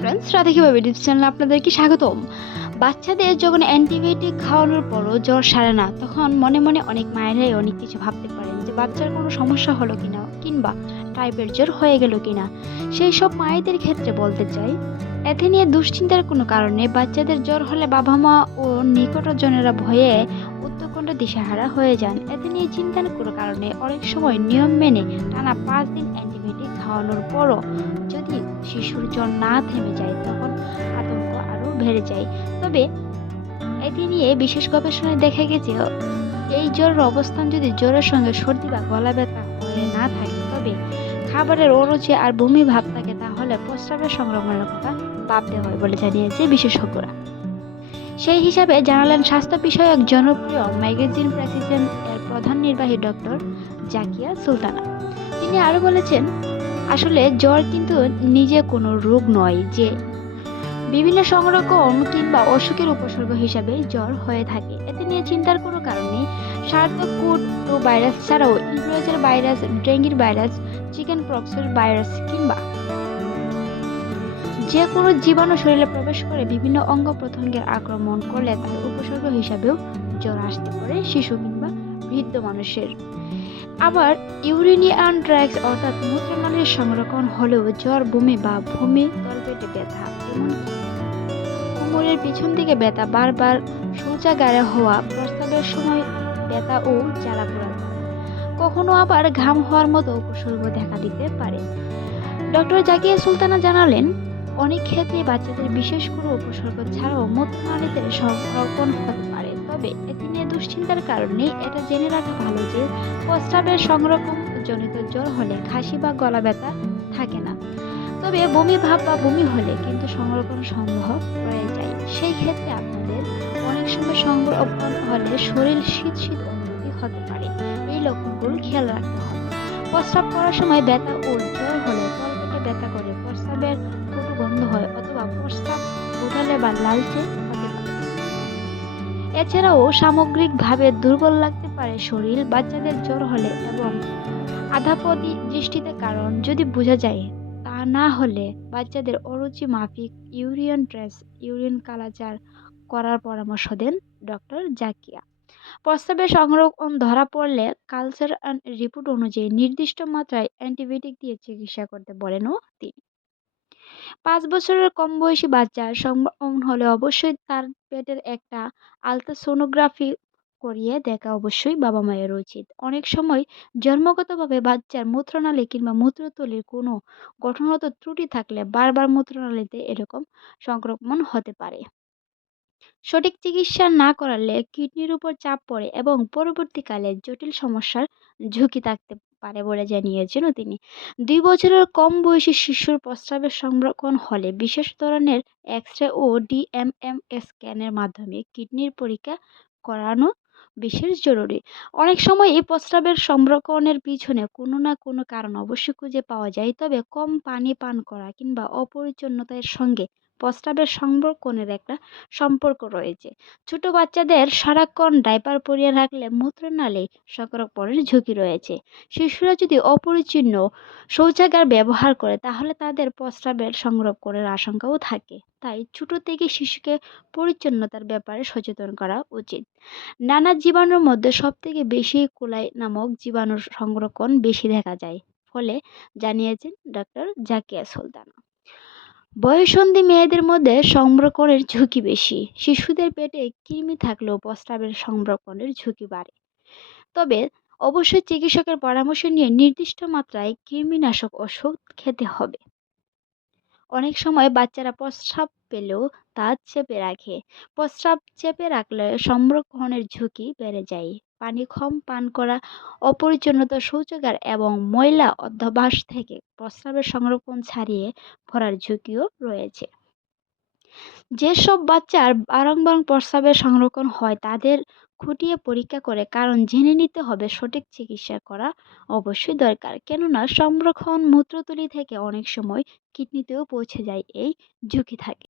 Friends Radha কীভাবে YouTube চ্যানেলে আপনাদেরকে স্বাগতম। বাচ্চাদের যখন অ্যান্টিবায়োটিক খাওয়ানোর পরও জ্বর সারে না, তখন মনে মনে অনেক মায়েরাই অনেক কিছু ভাবতে পারেন যে বাচ্চার কোনো সমস্যা হলো কিনা, কিংবা টাইপের জ্বর হয়ে গেল কিনা। সেই সব মায়েদের ক্ষেত্রে বলতে চাই, এতে নিয়ে দুশ্চিন্তার কোনো কারণে বাচ্চাদের জ্বর হলে বাবা মা ও নিকটজনেরা ভয়ে উত্তকণ্ঠ দিশাহারা হয়ে যান। এতে নিয়ে চিন্তার কোনো কারণে অনেক সময় নিয়ম মেনে টানা পাঁচ দিন অ্যান্টিবায়োটিক খাওয়ানোর পরও যদি শিশুর জ্বর না থেমে যায়, তখন আতঙ্ক আরও বেড়ে যায়। তবে এটি নিয়ে বিশেষ গবেষণায় দেখা গেছে, এই জ্বরের অবস্থান যদি জ্বরের সঙ্গে সর্দি বা গলা ব্যথা হয়ে না থাকে, তবে খাবারের অরুচি আর বমি ভাব থাকে, তাহলে প্রস্রাবের সংক্রমণের কথা ভাবতে হয় বলে জানিয়েছে বিশেষজ্ঞরা। সেই হিসাবে জানালেন স্বাস্থ্য বিষয়ক জনপ্রিয় ম্যাগাজিন প্রেসিডেন্ট এর প্রধান নির্বাহী ডক্টর জাকিয়া সুলতানা। তিনি আরও বলেছেন আসলে জ্বর কিন্তু নিজে কোনো রোগ নয় যে বিভিন্ন সংরক্ষণ কিংবা অসুখের উপসর্গ হিসাবে জ্বর হয়ে থাকে। এতে নিয়ে চিন্তার কোনো কারণ নেই। সার্থক কোড টু ভাইরাস ছাড়াও ইনফ্লুয়েঞ্জার ভাইরাস ডেঙ্গির ভাইরাস চিকেন পক্সের ভাইরাস কিংবা যে কোনো জীবাণু শরীরে প্রবেশ করে বিভিন্ন অঙ্গ প্রত্যঙ্গের আক্রমণ করলে তার উপসর্গ হিসাবেও জ্বর আসতে পারে শিশু বৃদ্ধ মানুষের। আবার ইউরিনিয়ান ড্রাগস অর্থাৎ মূত্রনালীর সংরক্ষণ হলেও জ্বর, বমি বা ভূমি তলপেটে ব্যথা কোমরের পিছন দিকে ব্যথা, বারবার শৌচাগারে হওয়া প্রস্তাবের সময় ব্যথা ও জ্বালা পোড়া। কখনো আবার ঘাম হওয়ার মতো উপসর্গ দেখা দিতে পারে। ডক্টর জাকিয়া সুলতানা জানালেন, অনেক ক্ষেত্রে বাচ্চাদের বিশেষ কোনো উপসর্গ ছাড়াও মূত্রনালীতে সংরক্ষণ হতে পারে। তবে এটি নিয়ে দুশ্চিন্তার কারণে এটা জেনে রাখা ভালো যে প্রস্রাবের সংরক্ষণ জনিত জ্বর হলে খাসি বা গলা ব্যথা থাকে না। তবে বমি ভাব বা বমি হলে কিন্তু সংরক্ষণ সম্ভব হয়ে যায়। সেই ক্ষেত্রে আপনাদের অনেক সময় সংরক্ষণ হলে শরীর শীত শীত অনুভূতি হতে পারে। এই লক্ষণগুলো খেয়াল রাখতে হবে। প্রস্রাব করার সময় ব্যথা ও জ্বর হলে তলপেটে ব্যথা করে প্রস্রাবের কটু গন্ধ হয় অথবা প্রস্রাব গোটালে বা লালচে এছাড়াও সামগ্রিকভাবে দুর্বল লাগতে পারে শরীর, বাচ্চাদের জ্বর হলে এবং আধাপদি দৃষ্টিতে কারণ। যদি বোঝা যায়, তা না হলে বাচ্চাদের অরুচি মাফিক ইউরিয়ান ট্রেস, ইউরিন কালাচার করার পরামর্শ দেন ডক্টর জাকিয়া। প্রস্তাবে সংরক্ষণ ধরা পড়লে কালচার অ্যান্ড রিপোর্ট অনুযায়ী নির্দিষ্ট মাত্রায় অ্যান্টিবায়োটিক দিয়ে চিকিৎসা করতে বলেনও তিনি। বছরের কম বয়সী বাচ্চার সংক্রমণ হলে অবশ্যই তার পেটের একটা আলট্রাসোনোগ্রাফি করিয়ে দেখা অবশ্যই বাবা মায়ের উচিত। অনেক সময় জন্মগতভাবে বাচ্চার মূত্রনালী কিংবা মূত্রতলির কোনো গঠনগত ত্রুটি থাকলে বারবার মূত্রনালীতে এরকম সংক্রমণ হতে পারে। সঠিক চিকিৎসা না করালে কিডনির উপর চাপ পড়ে এবং পরবর্তীকালে জটিল সমস্যার ঝুঁকি থাকতে পারে বলে জানিয়েছেন তিনি। দুই বছরের কম বয়সী শিশুর প্রস্রাবের সংরক্ষণ হলে বিশেষ ধরনের এক্স রে ও ডিএমএম স্ক্যানের মাধ্যমে কিডনির পরীক্ষা করানো বিশেষ জরুরি। অনেক সময় এই প্রস্রাবের সংরক্ষণের পিছনে কোনো না কোনো কারণ অবশ্যই খুঁজে পাওয়া যায়, তবে কম পানি পান করা কিংবা অপরিচ্ছন্নতার সঙ্গে প্রস্রাবের সংরক্ষণের একটা সম্পর্ক রয়েছে। ছোট বাচ্চাদের সারাক্ষণ ডাইপার পরিয়ে রাখলে মূত্রনালী সংক্রমণের ঝুঁকি রয়েছে। শিশুরা যদি অপরিচ্ছন্ন শৌচাগার ব্যবহার করে, তাহলে তাদের প্রস্রাবের সংরক্ষণের আশঙ্কাও থাকে। তাই ছোট থেকে শিশুকে পরিচ্ছন্নতার ব্যাপারে সচেতন করা উচিত। নানা জীবাণুর মধ্যে সবথেকে বেশি কোলাই নামক জীবাণুর সংরক্ষণ বেশি দেখা যায়, ফলে জানিয়েছেন ডক্টর জাকিয়া সুলতানা। বয়সন্ধি মেয়েদের মধ্যে সংরক্ষণের ঝুঁকি বেশি। শিশুদের পেটে কৃমি থাকলেও প্রস্রাবের সংরক্ষণের ঝুঁকি বাড়ে। তবে অবশ্যই চিকিৎসকের পরামর্শ নিয়ে নির্দিষ্ট মাত্রায় কৃমিনাশক ওষুধ খেতে হবে। অনেক সময় বাচ্চারা প্রস্রাব পেলেও তা চেপে রাখে। প্রস্রাব চেপে রাখলে সংরক্ষণের ঝুঁকি বেড়ে যায়। পানি কম, পান করা অপরিচ্ছন্নতা শৌচাগার এবং ময়লা অধ্যবাস থেকে প্রস্রাবের সংরক্ষণ ছাড়িয়ে পড়ার ঝুঁকিও রয়েছে। যেসব বাচ্চার বারংবার প্রস্রাবের সংরক্ষণ হয়, তাদের খুঁটিয়ে পরীক্ষা করে কারণ জেনে নিতে হবে সঠিক চিকিৎসা করা অবশ্যই দরকার। কেননা সংরক্ষণ মূত্রতলি থেকে অনেক সময় কিডনিতেও পৌঁছে যায়, এই ঝুঁকি থাকে।